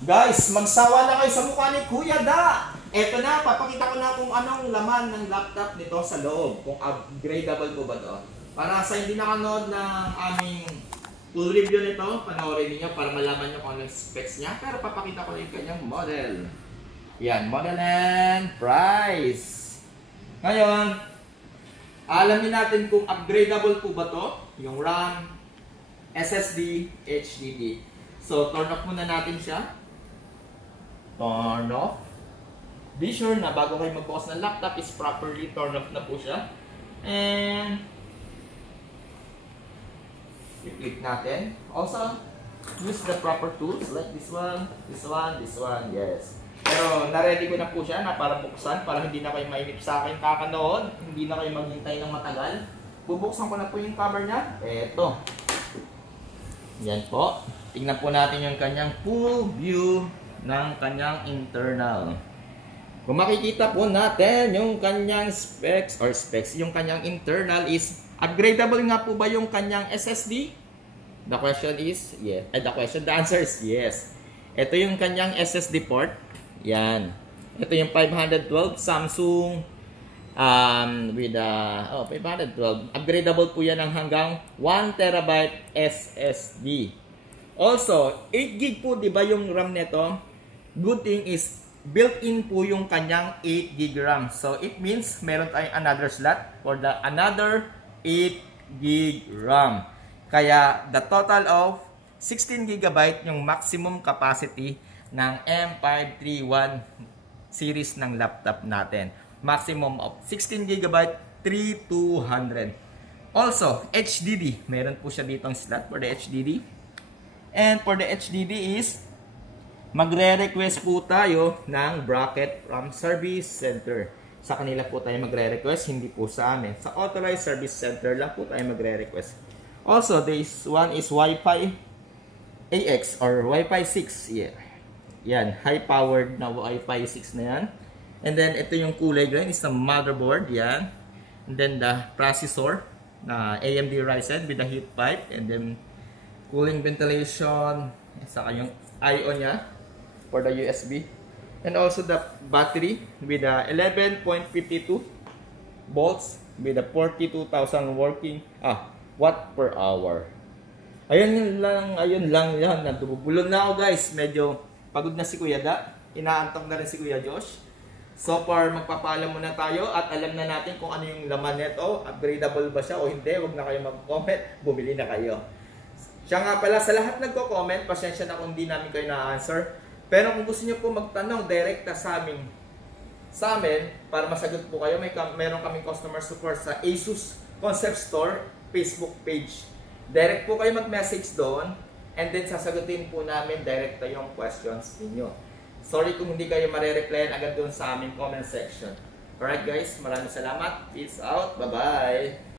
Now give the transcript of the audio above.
Guys, magsawa na kayo sa mukha ni Kuya Da. Eto na, papakita ko na kung anong laman ng laptop nito sa loob. Kung upgradable po ba to. Para sa hindi nakanood ng aming full review nito, panoorin niyo para malaman niyo kung anong specs niya. Pero papakita ko na yung kanyang model. Yan, model and price. Ngayon, alamin natin kung upgradable po ba to. Yung RAM, SSD, HDD. So, turn off muna natin siya. Turn off. Be sure na bago kayo magbukas ng laptop is properly turn off na po siya. And i-click natin. Also, use the proper tools like this one, this one, this one. Yes. Pero na-ready ko na po siya na para buksan para hindi na kayo mainip sa akin kakanood. Hindi na kayo maghintay ng matagal. Bubuksan ko na po yung cover niya. Eto. Yan po. Tingnan po natin yung kanyang full view ng kanyang internal. Kung makikita po natin yung kanyang specs, yung kanyang internal is upgradable nga po ba yung kanyang SSD? The question is yes. The answer is yes. Ito yung kanyang SSD port. Yan. Ito yung 512 Samsung with 512. Upgradable po yan ng hanggang 1 TB SSD. Also, 8 GB po 'di ba yung RAM nito? Good thing is built-in po yung kanyang 8 GB RAM. So it means meron tayong another slot for the another 8 GB RAM. Kaya the total of 16 GB yung maximum capacity ng M531 series ng laptop natin. Maximum of 16 GB 3200. Also, HDD. Meron po siya ditong slot for the HDD. And for the HDD is magre-request po tayo ng bracket from service center. Sa kanila po tayo magre-request, hindi po sa amin. Sa authorized service center lang po tayo magre-request. Also, this one is Wi-Fi AX or Wi-Fi 6. Yeah. Yan, high-powered na Wi-Fi 6 na yan. And then, ito yung kulay green is the motherboard. Yan. And then, the processor na AMD Ryzen with the heat pipe. And then, cooling ventilation. Saka yung I/O niya for the USB. And also the battery with the 11.52 volts with the 42,000 working watt per hour. Ayun lang yan. Nadubulon na ako guys. Medyo pagod na si Kuya Da. Inaantok na rin si Kuya Josh. So far, magpapaalam muna tayo at alam na natin kung ano yung laman nito. Upgradable ba siya o hindi. Huwag na kayo mag-comment. Bumili na kayo. Siya nga pala, sa lahat nagko-comment, pasensya na kung hindi namin kayo na-answer. Pero kung gusto niyo po magtanong, direkta sa amin, para masagot po kayo, meron kaming customer support sa Asus Concept Store Facebook page. Direct po kayo mag-message doon, and then sasagutin po namin direkta yung questions ninyo. Sorry kung hindi kayo mare-replyan agad doon sa aming comment section. Alright guys, maraming salamat. Peace out. Bye-bye.